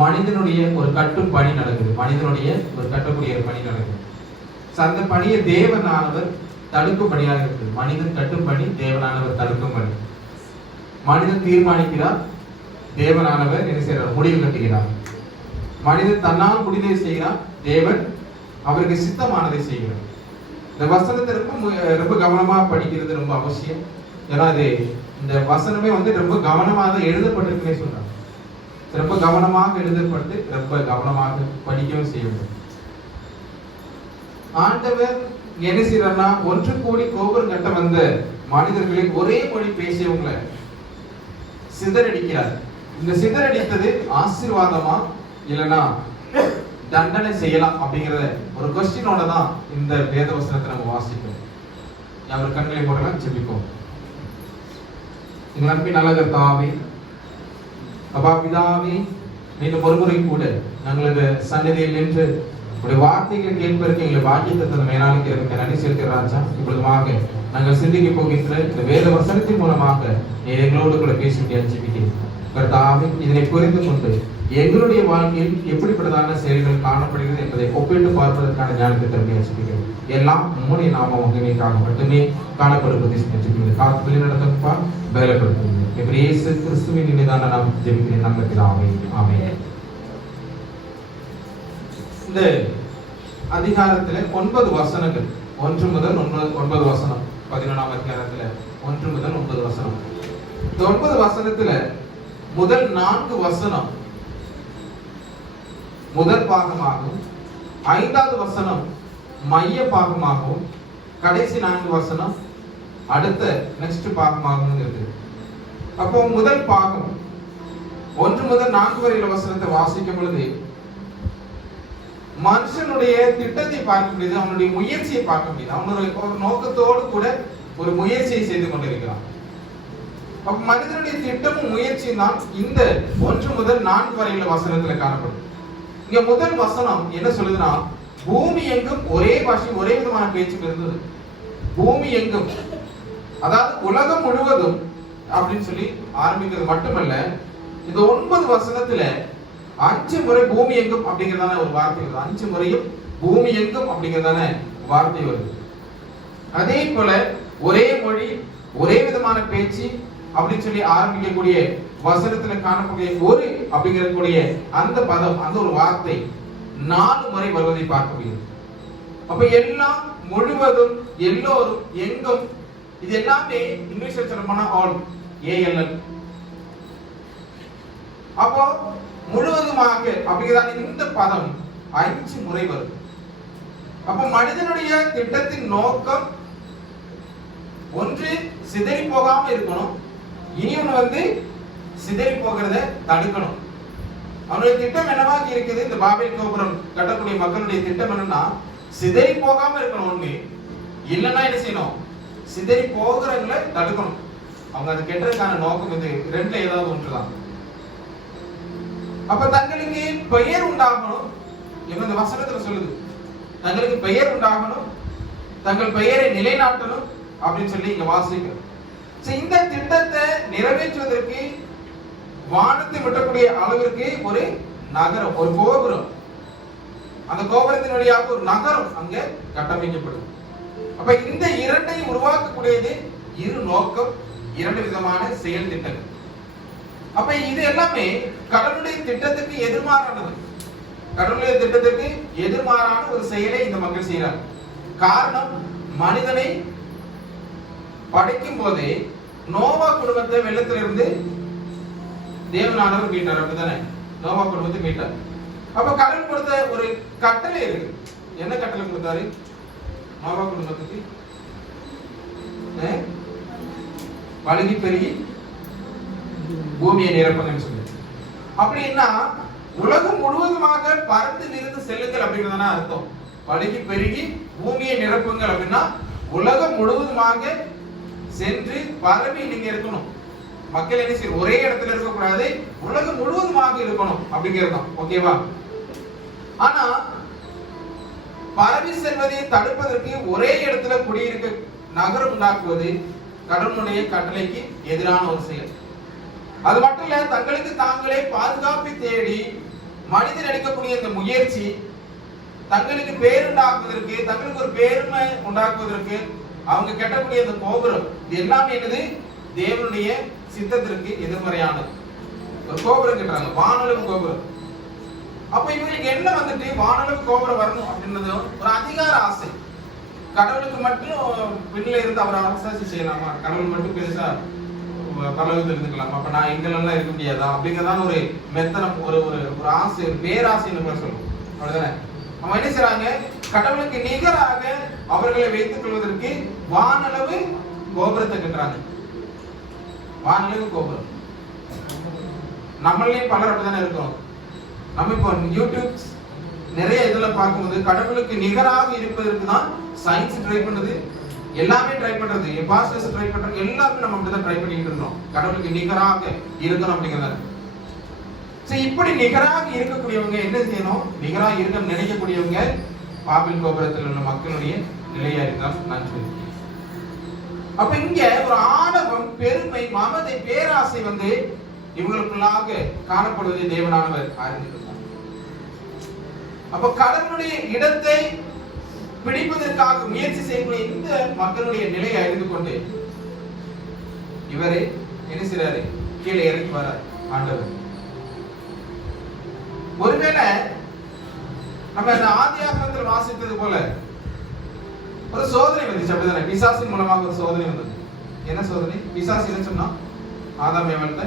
மனிதனுடைய ஒரு கட்டும் பணி நடக்குது. மனிதனுடைய ஒரு கட்டக்கூடிய பணி நடக்குது. அந்த பணியை தேவனானவர் தடுக்கும் பணியாக இருக்குது. மனிதன் கட்டும் பணி, தேவனானவர் தடுக்கும் பணி. மனிதன் தீர்மானிக்கிறார், தேவனானவர் என்ன செய்கிறார்? முடிவு கட்டுகிறார். மனிதன் தன்னால் முடிவை செய்கிறார், தேவன் அவருக்கு சித்தமானதை செய்கிறார். இந்த வசனத்தை ரொம்ப கவனமா படிக்கிறது ரொம்ப அவசியம். ஏன்னா அது இந்த வசனமே ரொம்ப கவனமாக எழுதப்பட்டிருக்குன்னே சொல்றாங்க. ரொம்ப கவனமாக எழுதப்பட்டு ரொம்ப கவனமாக படிக்கவும் செய்யணும். ஆண்டவர் என்ன செய்யறாருன்னா, ஒன்று கூடி கோபுரம் கட்ட வந்த மனிதர்களை ஒரே மொழி பேசியவங்களை சிதறடிக்கிறார். இந்த சிதறடித்தது ஆசீர்வாதமா இல்லைன்னா தண்டனை செய்யலாம் அப்படிங்கிற ஒரு கொஸ்டினோட தான் இந்த வேத வசனத்தை நம்ம வாசிப்போம். அவர் கண்களை போடலாம், ஜெபிப்போம். எங்கள் அன்பின் நல்ல கர்த்தாவே, அப்பா பிதாவே, மீண்டும் ஒருமுறை கூட நாங்கள் இந்த சன்னதியில் நின்று உடைய வார்த்தைகளை கேட்பதற்கு எங்களை பாக்கியத்தை தந்த மேலாளுக்கு எனக்கு நன்றி செலுத்துகிற ராஜா. இப்பொழுதுமாக நாங்கள் சிந்திக்க போகின்ற இந்த வேத வசனத்தின் மூலமாக நீர் எங்களோடு கூட பேசி ஜெபிக்கிறேன் கர்த்தாவே. இதனை புரிந்து கொண்டு எங்களுடைய வாழ்க்கையில் எப்படிப்பட்டதான செயல்கள் காணப்படுகிறது என்பதை ஒப்பிட்டு பார்ப்பதற்கான ஞானத்தை தருமையாக ஜெபிக்கிறேன். எல்லாம் உம்முடைய நாம மகிமைக்காக மட்டுமே காணப்படுவதை காத்து நடத்தப்பா பலப்படுத்துங்க. இயேசு கிறிஸ்துவின் நினைதான நாம் ஜெபிக்கிறேன் நல்ல பிதாவே, ஆமென். இந்த அதிகாரத்துல 9 வசனங்கள், 1 முதல் 9 வசனம், 11ஆம் அதிகாரத்துல 1 முதல் 9 வசனம். இந்த 9 வசனத்துல முதல் 4 வசனம் முதல் பாகமாகவும், 5வது வசனம் மைய பாகமாகவும், கடைசி 4 வசனம் அடுத்த நெக்ஸ்ட் பாகமாகவும் இருக்கு. அப்போ முதல் பாகம் 1 முதல் 4 வரையில வசனத்தை வாசிக்கும் பொழுது மனுஷனுடைய திட்டத்தை பார்க்க முடியுது, அவனுடைய முயற்சியை பார்க்க முடியுது. அவனுடைய ஒரு நோக்கத்தோடு கூட ஒரு முயற்சியை செய்து கொண்டிருக்கிறான். அப்ப மனிதனுடைய திட்டமும் முயற்சியும் தான் இந்த 1 முதல் 4 வரையில வசனத்துல காணப்படும். இங்க முதல் வசனம் என்ன சொல்லுதுன்னா, பூமி எங்கும் ஒரே பாஷை, ஒரே விதமான பேச்சு இருந்தது. பூமி எங்கும், அதாவது உலகம் முழுவதும் அப்படின்னு சொல்லி ஆரம்பிக்கிறது மட்டுமல்ல, இந்த 9 வசனத்துல 5 முறை பூமி எங்கும் அப்படிங்கிறதான ஒரு வார்த்தை வருது. 5 முறையும் பூமி எங்கும் அப்படிங்கிறதான வார்த்தை வருது. அதே போல ஒரே மொழி, ஒரே விதமான பேச்சு அப்படின்னு சொல்லி ஆரம்பிக்கக்கூடிய வசனத்துல காணக்கூடிய ஒரு அப்படிங்கக்கூடிய அந்த பதம், அந்த ஒரு வார்த்தை 4 முறை வருவதை பார்க்க முடியும். அப்ப எல்லாம், முழுவதும், எல்லோரும், எங்கும், இது எல்லாமே இங்கிலீஷ்ல சொல்லணும்னா ஆல், ALL. அப்போ முழுவதுமாக அப்படிங்கிற இந்த பதம் 5 முறை வரும். அப்ப மனிதனுடைய திட்டத்தின் நோக்கம் ஒன்று சிதறி போகாம இருக்கணும், இனியொன்னு சிதறி போகிறத தடுக்கணும். அவனுடைய திட்டம் என்னவாக இருக்குது? இந்த பாபேல் கோபுரம் கட்டக்கூடிய மக்களுடைய திட்டம் என்னன்னா, சிதறி போகாம இருக்கணும் ஒண்ணு, இல்லைன்னா என்ன செய்யணும்? சிதறி போகிறவங்களை தடுக்கணும். அவங்க அது கெட்டதுக்கான நோக்கம் இது ரெண்டுல ஏதாவது ஒன்றுதான். அப்ப தங்களுக்கு பெயர் உண்டாகணும். இந்த வசனத்துல சொல்லுது, தங்களுக்கு பெயர் உண்டாகணும், தங்கள் பெயரை நிலைநாட்டணும் அப்படின்னு சொல்லி இங்க வாசிக்கிறோம். இந்த திட்டத்தை நிறைவேற்றுவதற்கு வானத்தை விட்டக்கூடிய அளவிற்கு ஒரு நகரம், ஒரு கோபுரம், அந்த கோபுரத்தின் வழியாக ஒரு நகரம் அங்க கட்டமைக்கப்படும். அப்ப இந்த இரண்டை உருவாக்கக்கூடியது இரு நோக்கம், 2 விதமான செயல் திட்டங்கள். அப்ப இது எல்லாமே கடவுளுடைய திட்டத்துக்கு எதிர்மாறானது. கடவுளுடைய திட்டத்துக்கு எதிர்மாறான ஒரு செயலை இந்த மக்கள் செய்யறாங்க. காரணம், மனிதனை படைக்கும் போதே நோவா குடும்பத்தை வெள்ளத்திலிருந்து தேவனானவர் மீட்டார். அப்படித்தானே? நோவா குடும்பத்தை மீட்டார். அப்ப கடவுள் கொடுத்த ஒரு கட்டளை இருக்கு. என்ன கட்டளை கொடுத்தாரு நோவா குடும்பத்துக்கு? பழுகி பெருகி பூமியை நிரப்புங்கன்னு சொல்லி. அப்படின்னா உலகம் முழுவதுமாக பறந்து விரிந்து செல்லுங்கள் அப்படிங்கிறதான அர்த்தம். பழுகி பெருகி பூமியை நிரப்புங்கள் அப்படின்னா உலகம் முழுவதுமாக சென்று பரவி நீங்க இருக்கணும். மக்கள் என்ன செய்ய, ஒரே இடத்துல இருக்க கூடாது, உலகம் முழுவதுமாக இருக்கணும் அப்படிங்கிறது. ஓகேவா? ஆனா பரவி செல்வதை தடுப்பதற்கு ஒரே இடத்துல குடியிருக்க நகரம் உண்டாக்குவது கடவுளுடைய கட்டளைக்கு எதிரான ஒரு செயல். அது மட்டும் இல்ல, தங்களுக்கு தாங்களே பாதுகாப்பை தேடி மனிதன் எடுக்கக்கூடிய இந்த முயற்சி தங்களுக்கு பேருண்டாக்குவதற்கு, தங்களுக்கு ஒரு பெருமை உண்டாக்குவதற்கு அவங்க கட்டக்கூடிய இந்த கோபுரம், இது எல்லாமே என்னது? தேவனுடைய சித்தத்திற்கு எதிர்மறையானது. ஒரு கோபுரம் கட்டுறாங்க, வானளவு கோபுரம். அப்ப இவங்களுக்கு என்ன வந்துட்டு வானளவு கோபுரம் வரணும் அப்படின்றது ஒரு அதிகார ஆசை. கடவுளுக்கு மட்டும் பின்னில இருந்து அவர் அரசாட்சி செய்யலாமா? கடவுள் மட்டும் பெருசா பரலோகத்தில் இருந்துக்கலாமா? அப்ப நான் எங்கெல்லாம் இருக்க முடியாதா? அப்படிங்கிறதான் ஒரு மெத்தனம், ஒரு ஒரு ஒரு ஆசை, ஒரு பேராசைன்னு கூட சொல்லுவோம். அவ்வளவுதானே? அவங்க என்ன செய்றாங்க? கடவுளுக்கு நிகராக அவர்களை வைத்துக் கொள்வதற்கு வானளவு கோபுரத்தை கட்டுறாங்க. வானளவு கோபுரம். நம்மளையும் பலர் அப்படித்தானே இருக்கோம். நம்ம இப்போ யூடியூப் நிறைய இதுல பார்க்கும்போது கடவுளுக்கு நிகராக இருப்பதற்கு தான் சயின்ஸ் ட்ரை பண்ணுது, எல்லாமே ட்ரை பண்றது, பாஸ்டர்ஸ் ட்ரை பண்றாங்க, எல்லாரும் நம்ம அப்படிதான் ட்ரை பண்ணிட்டு இருந்தோம். கடவுளுக்கு நிகராக இருக்கணும் அப்படிங்கிறத. சரி, இப்படி நிகராக இருக்கக்கூடியவங்க என்ன செய்யணும்? நிகராக இருக்க நினைக்கக்கூடியவங்க பாபில் கோபுரத்தில் உள்ள மக்களுடைய நிலையா இருந்தால் நான் சொல்லியிருக்கேன். அப்ப இங்க ஒரு ஆணவம், பெருமை, மமதை, பேராசை வந்து இவங்களுக்குள்ளாக காணப்படுவதை தேவனானவர் அறிந்திருந்தார். அப்ப கடவுளுடைய இடத்தை பிடிப்பதற்காக முயற்சி செய்யக்கூடிய இந்த மக்களுடைய நிலையை அறிந்து கொண்டு இவரை என்ன செய்றாரு? கீழே இறங்கி வரார் ஆண்டவர். ஒருவேளை நம்ம இந்த ஆதியாகமத்தில் வாசித்தது போல ஒரு சோதனை வந்துச்சு, அப்படிதானே? பிசாசின் மூலமாக ஒரு சோதனை வந்தது. என்ன சோதனை? பிசாசு என்ன சொன்னா? ஆதாம் ஏவாளை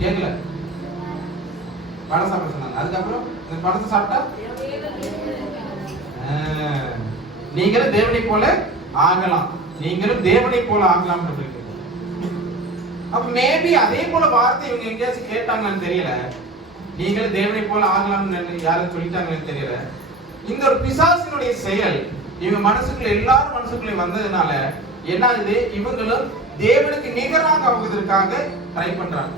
கேட்கல, பழம் சாப்பிட சொன்னாங்க. அதுக்கப்புறம் இந்த பழத்தை சாப்பிட்டா நீங்களும் தேவனை போல ஆகலாம், நீங்களும் தேவனை போல ஆகலாம். அப்ப மேபி அதே போல வார்த்தை இவங்க எங்கேயாச்சும் கேட்டாங்கன்னு தெரியல. நீங்களும் தேவனை போல ஆகலாம்னு யாரும் சொல்லிட்டாங்கன்னு தெரியல. இந்த ஒரு பிசாசினுடைய செயல் இவங்க மனசுக்குள்ள, எல்லாரும் மனசுக்குள்ள வந்ததுனால என்ன ஆகுது? இவங்களும் தேவனுக்கு நிகராக ஆகுவதற்காக ட்ரை பண்றாங்க.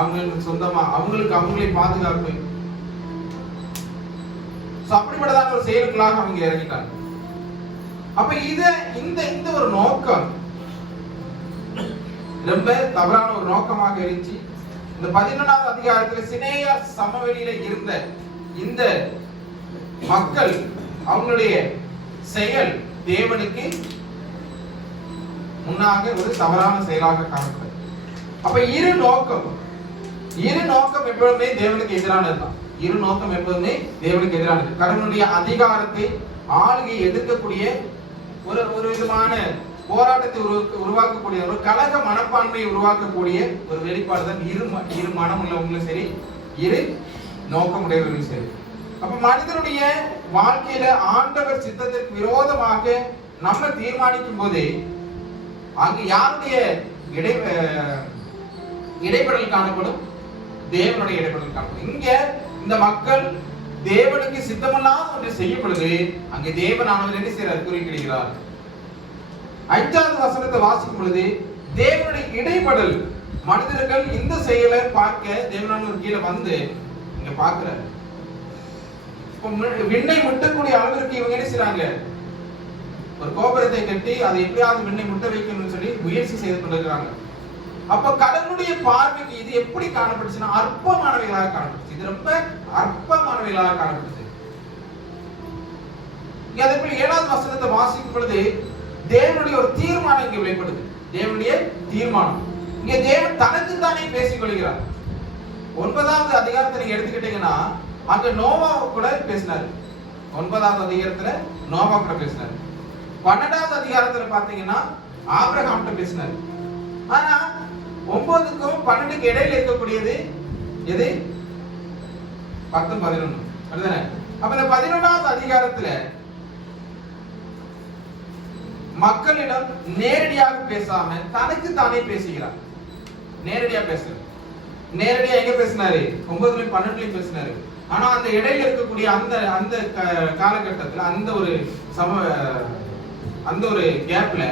அவங்களுக்கு சொந்தமா, அவங்களுக்கு அவங்களே பாதுகாப்பு, அப்படிப்பட்டதான ஒரு செயலுக்குள்ளாக அவங்க இறங்கிட்டாங்க. அப்ப இந்த ஒரு நோக்கம் ரொம்ப தவறான ஒரு நோக்கமாக இருந்துச்சு. இந்த 11வது அதிகாரத்துல சினேயார் சமவெளியில இருந்த இந்த மக்கள் அவங்களுடைய செயல் தேவனுக்கு முன்னாக ஒரு தவறான செயலாக காணப்படும். அப்ப இரு நோக்கம் எப்பொழுதுமே தேவனுக்கு எதிரானதுதான். இரு நோக்கம் எப்போதுமே தேவனுக்கு எதிரானது. கடவுளுடைய அதிகாரத்தை, ஆளுகையை எதிர்க்கக்கூடிய ஒரு விதமான போராட்டத்தை உருவாக்கக்கூடிய, ஒரு கலக மனப்பான்மையை உருவாக்கக்கூடிய ஒரு வெளிப்பாடு தான் இரு மனம் உள்ளவங்களும் சரி, இரு நோக்கமுடையவர்களும் சரி. அப்ப மனிதனுடைய வாழ்க்கையில ஆண்டவர் சித்தத்திற்கு விரோதமாக நம்ம தீர்மானிக்கும் போதே அங்கு யாருடைய இடைப்படல் காணப்படும்? தேவனுடைய இடைப்படல் காணப்படும். இங்க இந்த மக்கள் தேவனுக்கு சித்தமல்லாத ஒன்று செய்யும் பொழுது அங்கே தேவனானவர் என்ன செய்யறார்? குறிப்பிடுகிறார். 5வது வசனத்தை வாசிக்கும் பொழுது தேவனுடைய இடைப்படல், மனிதர்கள் இந்த செயலை பார்க்க தேவனானவர் கீழே வந்து இங்க பார்க்கிறார். விண்ணை முட்டக்கூடிய அளவிற்கு இவங்க என்ன செய்றாங்க? ஒரு கோபுரத்தை கட்டி அதை எப்படியாவது விண்ணை முட்ட வைக்கணும்னு சொல்லி முயற்சி செய்து கொண்டிருக்கிறாங்க. அப்ப கடவுளுடைய பார்வைக்கு இது எப்படி காணப்பட்டுச்சுன்னா அற்பமானவைகளாக காணப்பட்டுச்சு. இது ரொம்ப அற்பமானவைகளாக காணப்பட்டுச்சு. அதே போல 7வது வசனத்தை வாசிக்கும் பொழுது தேவனுடைய ஒரு தீர்மானம் இங்கே வெளிப்படுது. தேவனுடைய தீர்மானம். இங்க தேவன் தனக்கு தானே பேசிக் கொள்கிறார். 9வது அதிகாரத்தை நீங்க எடுத்துக்கிட்டீங்கன்னா அங்க நோவா கூட பேசினாரு. 9வது அதிகாரத்துல நோவா கூட பேசினாரு. 12வது அதிகாரத்துல பாத்தீங்கன்னா ஆபிரகாம் பேசினாரு. ஆனா 9க்கும் 12க்கு இடையில இருக்கக்கூடியது எது? 10, 11. அப்படிதானே? அப்ப இந்த 11வது அதிகாரத்துல மக்களிடம் நேரடியாக பேசாம தனக்கு தானே பேசுகிறார். நேரடியா பேசுறாரு. நேரடியா எங்க பேசினாரு? 9லையும் 12லையும் பேசினாரு. ஆனா அந்த இடையில இருக்கக்கூடிய அந்த காலகட்டத்துல அந்த ஒரு கேப்ல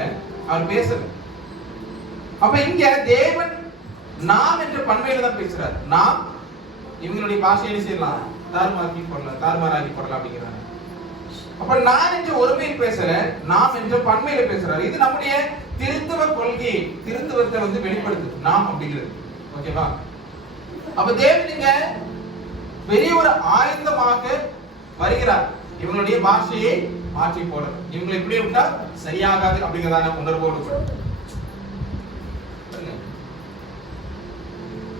அவர் பேசல. அப்ப இங்க தேவன் நாம் என்ற பன்மையில தான் பேசுறாரு. நாம் இவங்களுடைய பாஷையில செய்யலாம், தாறுமாறாக்கி போடலாம் அப்படிங்கிறாங்க. அப்ப நான் என்ற ஒருமையில் பேசல, நாம் என்ற பன்மையில பேசுறாரு. இது நம்முடைய திருத்துவ கொள்கை, திருத்துவத்தை வெளிப்படுத்துது நாம் அப்படிங்கிறது. ஓகேவா? அப்ப தேவன் இங்க பெரிய ஒரு ஆயத்தமாக வருகிறார். இவங்களுடைய பாஷையை மாற்றி போட, இவங்களை இப்படியே விட்டா சரியாகாது அப்படிங்கிறதான உணர்வோடு கூட.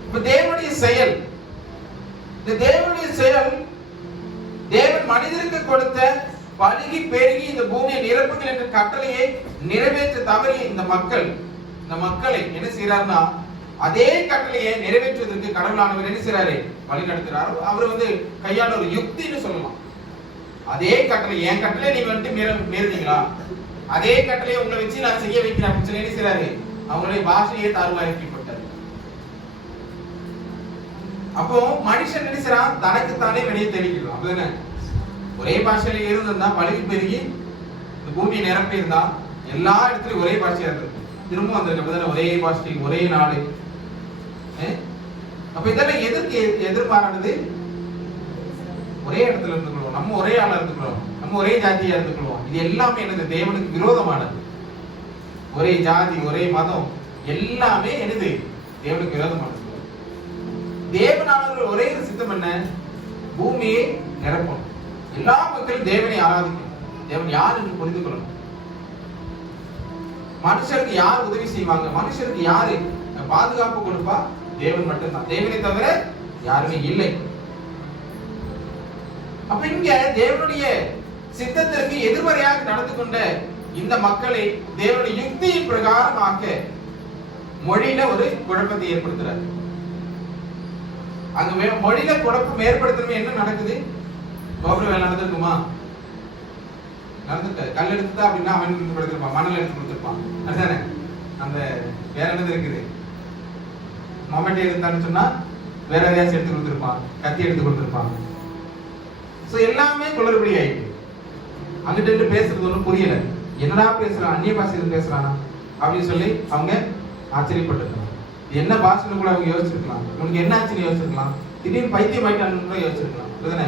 இப்ப தேவனுடைய செயல், இந்த தேவனுடைய செயல், தேவன் மனிதருக்கு கொடுத்த பழுகி பெருகி இந்த பூமியை நிரப்புங்கள் என்ற கட்டளையை நிறைவேற்ற தவறிய இந்த மக்களை என்ன செய்யறாருன்னா, அதே கட்டளையை நிறைவேற்றுவதற்கு கடவுளானவர் என்ன செய்யறாரு, வழி நடத்துறாரு. அவர் கையாள ஒரு யுக்தின்னு சொல்லலாம். அதே கட்டளை, என் கட்டளை நீங்க மீறுனீங்களா, அதே கட்டளையை உங்களை வச்சு நான் செய்ய வைக்கிறேன் அப்படின்னு சொல்லி என்ன செய்யறாரு, அவங்களுடைய பாஷையை தாழ்வாக்கப்பட்டது. அப்போ மனுஷன் என்ன செய்யறான், தனக்குத்தானே வெளியே தெளிக்கிறான். அப்படிதானே? ஒரே பாஷையில இருந்திருந்தா பழுகி பெருகி இந்த பூமியை நிரப்பி இருந்தா எல்லா இடத்துலயும் ஒரே பாஷையா இருந்திருக்கும். திரும்ப வந்திருக்கு ஒரே பாஷை, ஒரே நாடு. அப்ப இதெல்லாம் எதற்கு எதிர்பாரானது? ஒரே இடத்துல இருந்துக்கிறோம், நம்ம ஒரே ஆளா இருந்துக்கிறோம், நம்ம ஒரே ஜாதியா இருந்துக்கிறோம். இது எல்லாமே என்னது, தேவனுக்கு விரோதமானது. ஒரே ஜாதி, ஒரே மதம், எல்லாமே என்னது, தேவனுக்கு விரோதமானது. தேவனானவர்கள் ஒரே சித்தம் என்ன, பூமியை நிரப்பணும். எல்லா மக்களும் தேவனை ஆராதிக்கணும். தேவன் யார் என்று புரிந்து கொள்ளணும். மனுஷருக்கு யார் உதவி செய்வாங்க, மனுஷருக்கு யாரு பாதுகாப்பு கொடுப்பா, தேவன் மட்டும்தான். தேவனை தவிர யாருமே இல்லை. அப்ப இங்க தேவனுடைய சித்தத்திற்கு எதிர்மறையாக நடந்து கொண்ட இந்த மக்களை தேவனுடைய யுக்தியின் பிரகாரமாக மொழியில ஒரு குழப்பத்தை ஏற்படுத்துறாரு. அங்க மொழியில குழப்பம் ஏற்படுத்தணும். என்ன நடக்குது? கோபுர வேலை நடந்திருக்குமா? நடந்துட்டு கல் எடுத்துட்டா அப்படின்னா அவன் கொடுத்திருப்பான், மணல் எடுத்து கொடுத்திருப்பான். அதுதானே அந்த வேற என்னது இருக்குது, மொமெண்ட் எடுத்தான்னு சொன்னா வேற எதையாச்சும் எடுத்து கொடுத்திருப்பான், கத்தி எடுத்து கொடுத்திருப்பான். எல்லாமே குளறுபடி ஆயிடுச்சு. அங்கிட்டு பேசுறது ஒன்றும் புரியல, என்னடா பேசுறான், அந்நிய பாஷையில் பேசுறானா அப்படின்னு சொல்லி அவங்க ஆச்சரியப்பட்டிருக்காங்க. என்ன பாஷைன்னு கூட அவங்க யோசிச்சிருக்கலாம், உனக்கு என்ன ஆச்சுன்னு யோசிச்சிருக்கலாம், திடீர்னு பைத்தியம் ஆயிட்டான்னு கூட யோசிச்சிருக்கலாம். அதுதானே?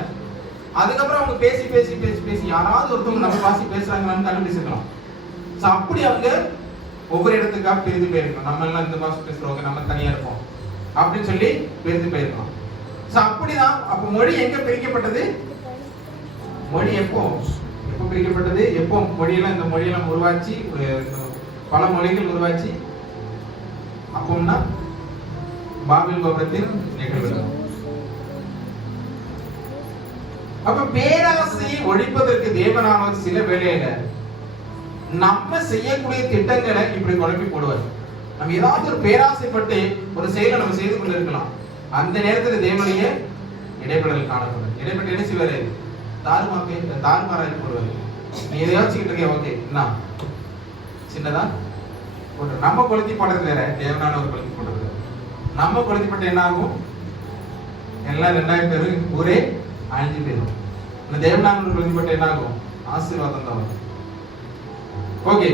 அதுக்கப்புறம் அவங்க பேசி பேசி பேசி பேசி யாராவது ஒருத்தவங்க நம்ம பாஷை பேசுறாங்கன்னு கண்டுபிடிச்சிருக்கலாம். அப்படி அவங்க ஒவ்வொரு இடத்துக்காக பிரிந்து போயிருக்கலாம். நம்ம எல்லாம் இந்த பாஷை பேசுறவங்க, நம்ம தனியா இருப்போம் அப்படின்னு சொல்லி பிரிந்து போயிருக்கலாம். அப்படிதான் அப்ப மொழி எங்க பிரிக்கப்பட்டது? மொழி எப்போ பிரிக்கப்பட்டது? எப்போ மொழியெல்லாம் இந்த மொழியெல்லாம் உருவாச்சு, பல மொழிகள் உருவாச்சு அப்போம்னா பாபில் கோபுரத்தின் நிகழ்வு. அப்ப பேராசையை ஒழிப்பதற்கு தேவனானவர் சில வேளையில நம்ம செய்யக்கூடிய திட்டங்களை இப்படி குழப்பி போடுவார். நம்ம ஏதாவது ஒரு பேராசைப்பட்டு ஒரு செயலை நம்ம செய்து கொண்டு இருக்கலாம். அந்த நேரத்தில் தேவனுடைய இடைப்படல் காணப்படும். இடைப்பட்டு என்ன செய்வாரு? தாறுமாறாக்கி போடுவாரு. நீ எதையாச்சும் இருக்க, ஓகே என்ன சின்னதா போட்டு நம்ம கொளுத்தி போடுறது வேற, தேவனானவர் கொளுத்தி போடுறது. நம்ம கொளுத்தி போட்டு என்ன ஆகும்? எல்லாம் 2000 பேரு ஊரே அழிஞ்சு போயிடும். இந்த தேவனானவர் கொளுத்தி போட்டு என்ன ஆகும்? ஆசீர்வாதம் தான் வரும். ஓகே,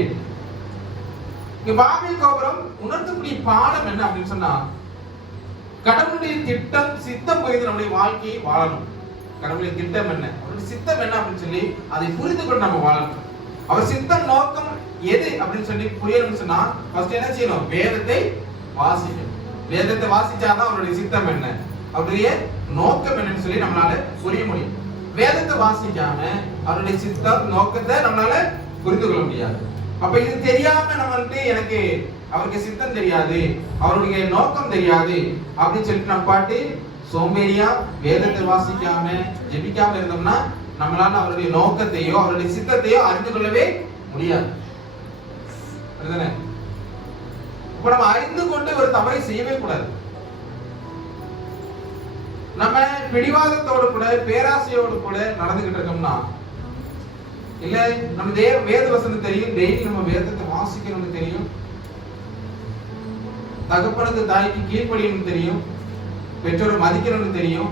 இங்க பாபில் கோபுரம் உணர்த்தக்கூடிய பாடம் என்ன அப்படின்னு சொன்னா, கடவுளுடைய திட்டம் சித்தம் புரிந்து நம்முடைய வாழ்க்கையை வாழணும். கடவுளுடைய திட்டம் என்ன, அவருடைய சித்தம் என்ன அப்படின்னு சொல்லி அதை புரிந்து கொண்டு நம்ம வாழணும். அவர் சித்தம் நோக்கம் எது அப்படின்னு சொல்லி புரியணும்னு சொன்னா ஃபர்ஸ்ட் என்ன செய்யணும்? வேதத்தை வாசிக்கணும். வேதத்தை வாசிச்சாதான் அவருடைய சித்தம் என்ன, அவருடைய நோக்கம் என்னன்னு சொல்லி நம்மளால புரிய முடியும். வேதத்தை வாசிக்காம அவருடைய சித்தம் நோக்கத்தை நம்மளால புரிந்து கொள்ள முடியாது. அப்ப இது தெரியாம நம்ம எனக்கு அவருக்கு சித்தம் தெரியாது, அவருடைய நோக்கம் தெரியாது அப்படின்னு சொல்லிட்டு நம்ம பாட்டு சோம்பேறியா வேதத்தை வாசிக்காம ஜெபிக்காம இருந்தோம்னா நம்மளால அவருடைய நோக்கத்தையோ அவருடைய சித்தத்தையோ அறிந்து கொள்ளவே முடியாது. இப்ப நம்ம அறிந்து கொண்டு ஒரு தவறை செய்யவே கூடாது. நம்ம பிடிவாதத்தோடு கூட பேராசையோடு கூட நடந்துகிட்டு இருக்கோம்னா, இல்ல நம்ம வேத வசனம் தெரியும், டெய்லி நம்ம வேதத்தை வாசிக்கணும்னு தெரியும், தகப்பனுக்கு தாய்க்கு கீழ்ப்படியணும்னு தெரியும், பெற்றோரை மதிக்கணும்னு தெரியும்,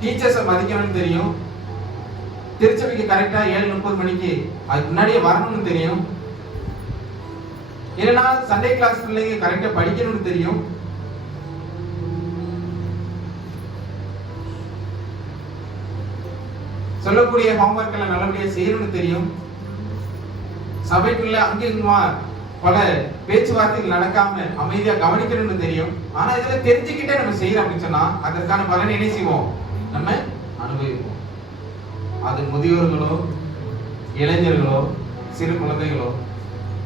டீச்சர்ஸை மதிக்கணும்னு தெரியும், திருச்சபைக்கு கரெக்டா 7:30 மணிக்கு அதுக்கு முன்னாடியே வரணும்னு தெரியும், இல்லைன்னா சண்டே கிளாஸ் பிள்ளைங்க கரெக்டா படிக்கணும்னு தெரியும், சொல்லக்கூடிய ஹோம்வொர்க் எல்லாம் நல்லபடியா செய்யணும்னு தெரியும், சபைக்குள்ள அங்கிருந்துமா பல பேச்சுவார்த்தைகள் நடக்காம அமைதியா கவனிக்கணும்னு தெரியும். ஆனா இதுல தெரிஞ்சுக்கிட்டே நம்ம செய்யறோம் அப்படின்னு சொன்னா அதற்கான பலனை என்ன செய்வோம்? நம்ம அனுபவிப்போம். அது முதியோர்களோ, இளைஞர்களோ, சிறு குழந்தைகளோ,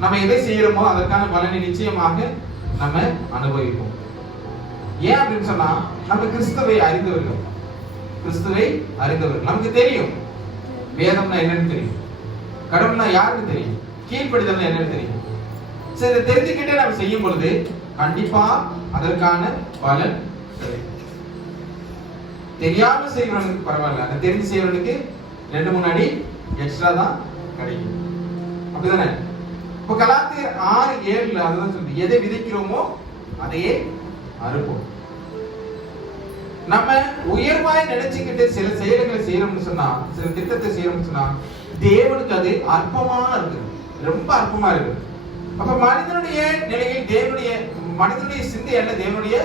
நம்ம எதை செய்யறோமோ அதற்கான பலனை நிச்சயமாக நம்ம அனுபவிப்போம். ஏன் அப்படின்னு சொன்னா நம்ம கிறிஸ்துவை அறிந்தவர்கள். கிறிஸ்துவை அறிந்தவர்கள். நமக்கு தெரியும் வேதம்னா என்னன்னு தெரியும், கடவுள்னா யாருன்னு தெரியும், கீழ்ப்படிதல்னா என்னன்னு தெரியும். சரி, இதை தெரிஞ்சுக்கிட்டே நம்ம செய்யும் பொழுது கண்டிப்பா அதற்கான பலன் கிடைக்கும். தெரியாம செய்யறவனுக்கு பரவாயில்ல, அதை தெரிஞ்சு செய்யறவனுக்கு 2-3 அடி எக்ஸ்ட்ரா தான் கிடைக்கும். அப்படிதானே? இப்ப கலாத்தியர் 6:7 அதுதான் சொல்லுது, எதை விதைக்கிறோமோ அதையே அறுப்போம். நம்ம உயர்வாய் நினைச்சுக்கிட்டு சில செயல்களை செய்யறோம்னு சொன்னா, சில திட்டத்தை செய்யறோம்னு சொன்னா தேவனுக்கு அது அற்பமா இருக்கு, ரொம்ப அற்பமா இருக்கு. அப்ப மனிதனுடைய நிலையில் தேவனுடைய மனிதனுடைய சிந்தை அல்ல, தேவனுடைய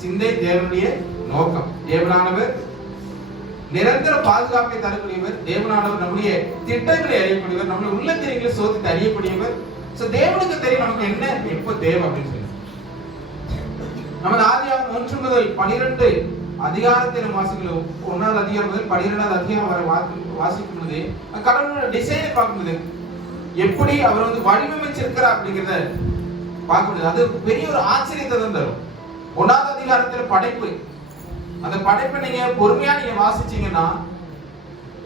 சிந்தை, தேவனுடைய நோக்கம். தேவனானவர் நிரந்தர பாதுகாப்பை தரக்கூடியவர். தேவனானவர் நம்முடைய திட்டங்களை அறியக்கூடியவர், நம்முடைய உள்ளத்திரைகளை சோதித்து அறியக்கூடியவர். தேவனுக்கு தெரியும் நமக்கு என்ன எப்ப தேவை அப்படின்னு சொல்லி. நமது ஆதியாகமம் 1 முதல் 12 அதிகாரத்தை வாசிக்கிறோம். 1வது அதிகாரம் முதல் 12வது அதிகாரம் வரை வாசிக்கும் பொழுது கடவுளோட டிசைனை பார்க்கும்போது எப்படி அவர் வடிவமைச்சிருக்கிறார் அப்படிங்கிறத பார்க்கும்போது அது பெரிய ஒரு ஆச்சரியத்தை தான் தரும். 1வது அதிகாரத்துல படைப்பு, அந்த படைப்பை நீங்க பொறுமையா நீங்க வாசிச்சீங்கன்னா,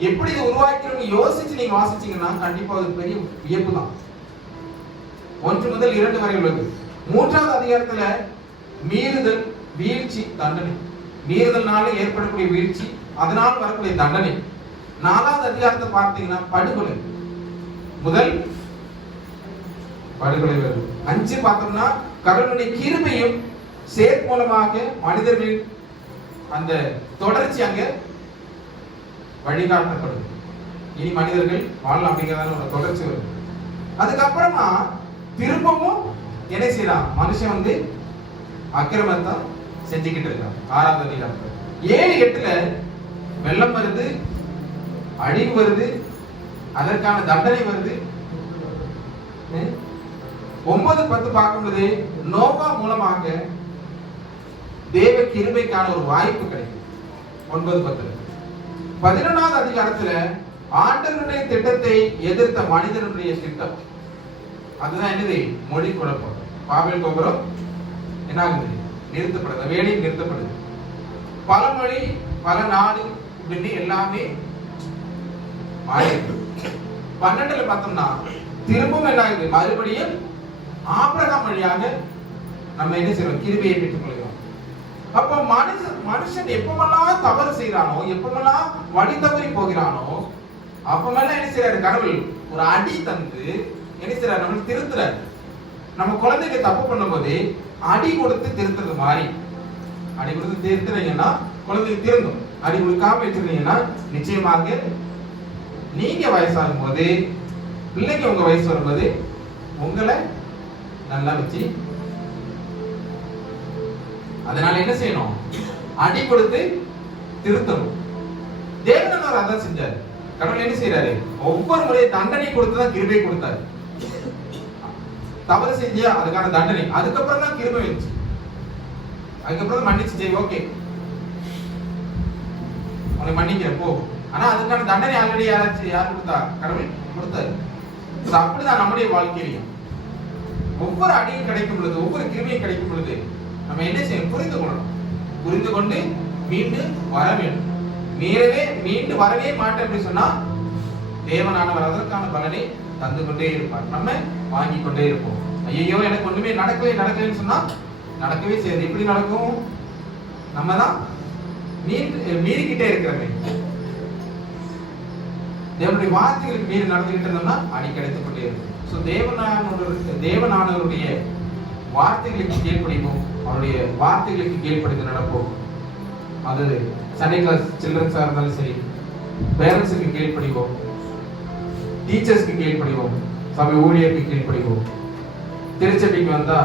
எப்படி இதை உருவாக்கிறவங்க யோசிச்சு நீங்க வாசிச்சீங்கன்னா கண்டிப்பா அது பெரிய வியப்பு தான். 1 முதல் 2 வரை உள்ளது. 3வது அதிகாரத்துல மீறுதல், வீழ்ச்சி, தண்டனை. மீறுதல்னால ஏற்படக்கூடிய வீழ்ச்சி, அதனால் வரக்கூடிய தண்டனை. 4வது அதிகாரத்தை பார்த்தீங்கன்னா படுகொலை, முதல் படுகொலை வருது. 5 பார்த்தோம்னா கடவுளுடைய கிருபையும் சேத் மூலமாக மனிதர்களின் அந்த தொடர்ச்சி அங்க வழிகாட்டப்படுது. இனி மனிதர்கள் வாழலாம் அப்படிங்கிறதான ஒரு தொடர்ச்சி வருது. அதுக்கப்புறமா திரும்பவும் என்ன செய்யலாம், மனுஷன் அக்கிரமத்தை செஞ்சுக்கிட்டு இருக்கான். 6வது அதிகாரத்துல 7-8 வெள்ளம் வருது, அழிவு வருது, அதற்கான தண்டனை வருது. 9-10 பார்க்கும்போது நோவா மூலமாக தேவ கிருபைக்கான ஒரு வாய்ப்பு கிடைக்கும். 9-10 11வது அதிகாரத்துல ஆண்டவருடைய திட்டத்தை எதிர்த்த மனிதனுடைய திட்டம், அதுதான் என்னது, மொழி குழப்பம். பாபேல் கோபுரம் என்ன ஆகுது, நிறுத்தப்படுது, வேலை நிறுத்தப்படுது. பல மொழி, பல நாடு இப்படி எல்லாமே மாறி. 12ல பார்த்தோம்னா திரும்பவும் என்ன ஆகுது, மறுபடியும் ஆபிரகாம் வழியாக நம்ம என்ன செய்யறோம், கிருபையை பெற்றுக் கொள்கிறோம். அப்ப மனுஷன் எப்பமெல்லாம் தவறு செய்யறானோ, எப்பமெல்லாம் வழி தவறி போகிறானோ, அப்பமெல்லாம் என்ன செய்யறாரு, கடவுள் ஒரு அடி தந்து என்ன செய்யறாரு, நம்மளுக்கு திருத்துறாரு. நம்ம குழந்தைக்கு தப்பு பண்ணும் போது அடி கொடுத்து திருத்துறது மாதிரி. அடி கொடுத்து திருத்துறீங்கன்னா குழந்தைக்கு திருந்தும். அடி கொடுக்காம வச்சிருந்தீங்கன்னா நிச்சயமாக நீங்க வயசாகும் போது, பிள்ளைக்கு உங்க வயசு வரும்போது உங்களை நல்லா வச்சு, அதனால என்ன செய்யணும், அடி கொடுத்து திருத்தணும். தேவனானவர் அதான் செஞ்சாரு. கடவுள் என்ன செய்யறாரு, ஒவ்வொரு முறையும் தண்டனை கொடுத்துதான் கிருபை கொடுத்தாரு. தவறு செஞ்சா அதுக்கான தண்டனை, அதுக்கப்புறம் தான் கிருபை வந்துச்சு. அதுக்கப்புறம் தான் மன்னிச்சு, சரி ஓகே உன்னை மன்னிக்கிறேன் போ. ஆனா அதுக்கான தண்டனை ஆல்ரெடி யார் கொடுத்தா, கடவுள் கொடுத்தாரு. அப்படிதான் நம்முடைய வாழ்க்கையிலையும் ஒவ்வொரு அடியும் கிடைக்கும் பொழுது, ஒவ்வொரு கிருமியும் கிடைக்கும் பொழுது நம்ம என்ன செய்யணும், புரிந்து கொள்ளணும். புரிந்து கொண்டு மீண்டு வர வேண்டும். மீண்டு வரவே மாட்டேன் அப்படின்னு சொன்னா தேவனானவர் அதற்கான பலனை தந்து கொண்டே இருப்பார். நம்ம வாங்கி கொண்டே இருப்போம். ஐயோ எனக்கு ஒண்ணுமே நடக்கலன்னு சொன்னா நடக்கவே செய்யாது. எப்படி நடக்கும், நம்ம தான் மீறிக்கிட்டே இருக்கிறோமே. தேவனுடைய வார்த்தைகளுக்கு மீறி நடந்துகிட்டு இருந்தோம்னா அடி கிடைத்துக் கொண்டே இருக்கும். தேவனானவருடைய வார்த்தைகளுக்கு கீழ்ப்படிவோம், அவருடைய வார்த்தைகளுக்கு கீழ்ப்படிந்து நடப்போம். அது சண்டே கிளாஸ் சில்ட்ரன்ஸா இருந்தாலும் சரி, பேரண்ட்ஸுக்கு கீழ்ப்படிவோம், டீச்சர்ஸ்க்கு கீழ்ப்படிவோம், சபை ஊழியருக்கு கீழ்ப்படிவோம். திருச்சபைக்கு வந்தா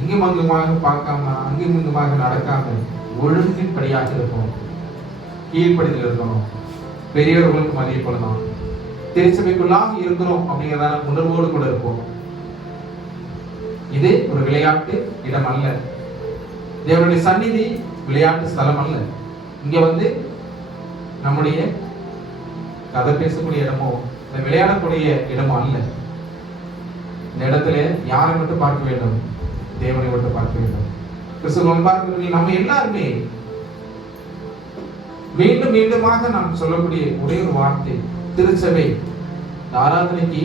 இங்கும் அங்குமாக பார்க்காம, அங்கும் இங்குமாக நடக்காம ஒழுங்கின் படியாக இருப்போம், கீழ்ப்படிதல் இருக்கணும். பெரியவர்களுக்கு மதிய கொள்ளலாம். திருச்சபைக்குள்ளாக இருக்கிறோம் அப்படிங்கிறதான உணர்வோடு கூட இருப்போம். இது ஒரு விளையாட்டு இடம் அல்ல. தேவனுடைய சந்நிதி விளையாட்டு ஸ்தலம் அல்ல. இங்க நம்முடைய கதை பேசக்கூடிய இடமோ விளையாடக்கூடிய இடமோ அல்ல. இந்த இடத்துல யாரை மட்டும் பார்க்க வேண்டும்? தேவனை மட்டும் பார்க்க வேண்டும். கிறிஸ்துவ நம்ம எல்லாருமே மீண்டும் மீண்டுமாக நாம் சொல்லக்கூடிய ஒரே ஒரு வார்த்தை, திருச்சபை ஆராதனைக்கு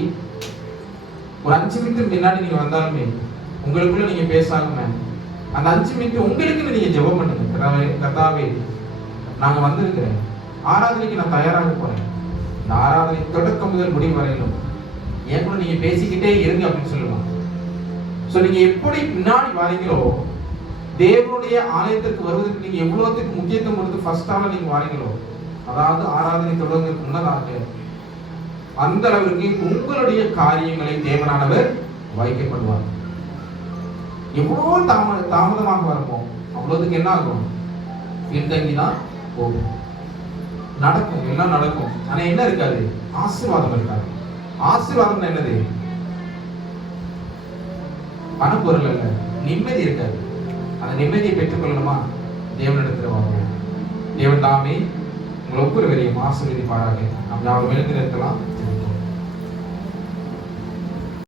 ஒரு 5 மினிட் பின்னாடி நீங்க வந்தாலுமே உங்களுக்குள்ள நீங்க பேசாம அந்த 5 மினிட் உங்களுக்கு நீங்க ஜெபம் பண்ணுங்க. கர்த்தாவே, நாங்க வந்திருக்கிறேன், ஆராதனைக்கு நான் தயாராக போறேன், இந்த ஆராதனை தொடக்கம் முதல் முடிவு வரையிலும் ஏன் கூட நீங்க பேசிக்கிட்டே இருங்க அப்படின்னு சொல்லுவாங்க. நீங்க எப்படி பின்னாடி வாரீங்களோ, தேவனுடைய ஆலயத்திற்கு வருவதற்கு நீங்க எவ்வளவுக்கு முக்கியத்துவம் கொடுத்து ஃபர்ஸ்டால நீங்க வாரீங்களோ, அதாவது ஆராதனை தொடங்குறதுக்கு முன்னதாக அந்த அளவிற்கு உங்களுடைய காரியங்களை தேவனானவர் வைக்கப்படுவார். எவ்வளவு தாமதமாக வரமோ அவ்வளவுக்கு என்ன ஆகும்? பின்தங்கிதான் போகும். நடக்கும், எல்லாம் நடக்கும். ஆனா என்ன இருக்காது? ஆசீர்வாதம் இருக்காது. ஆசீர்வாதம் என்னது? பணப்பொருள் அல்ல, நிம்மதி இருக்காது. அந்த நிம்மதியை பெற்றுக்கொள்ளணுமா? தேவனிடத்தில் வாங்க. தேவன் தாமே உங்கள் ஒவ்வொருவரையும் ஆசீர்வதிப்பாராக. நாம் யாரும் எழுந்திருக்கலாம்.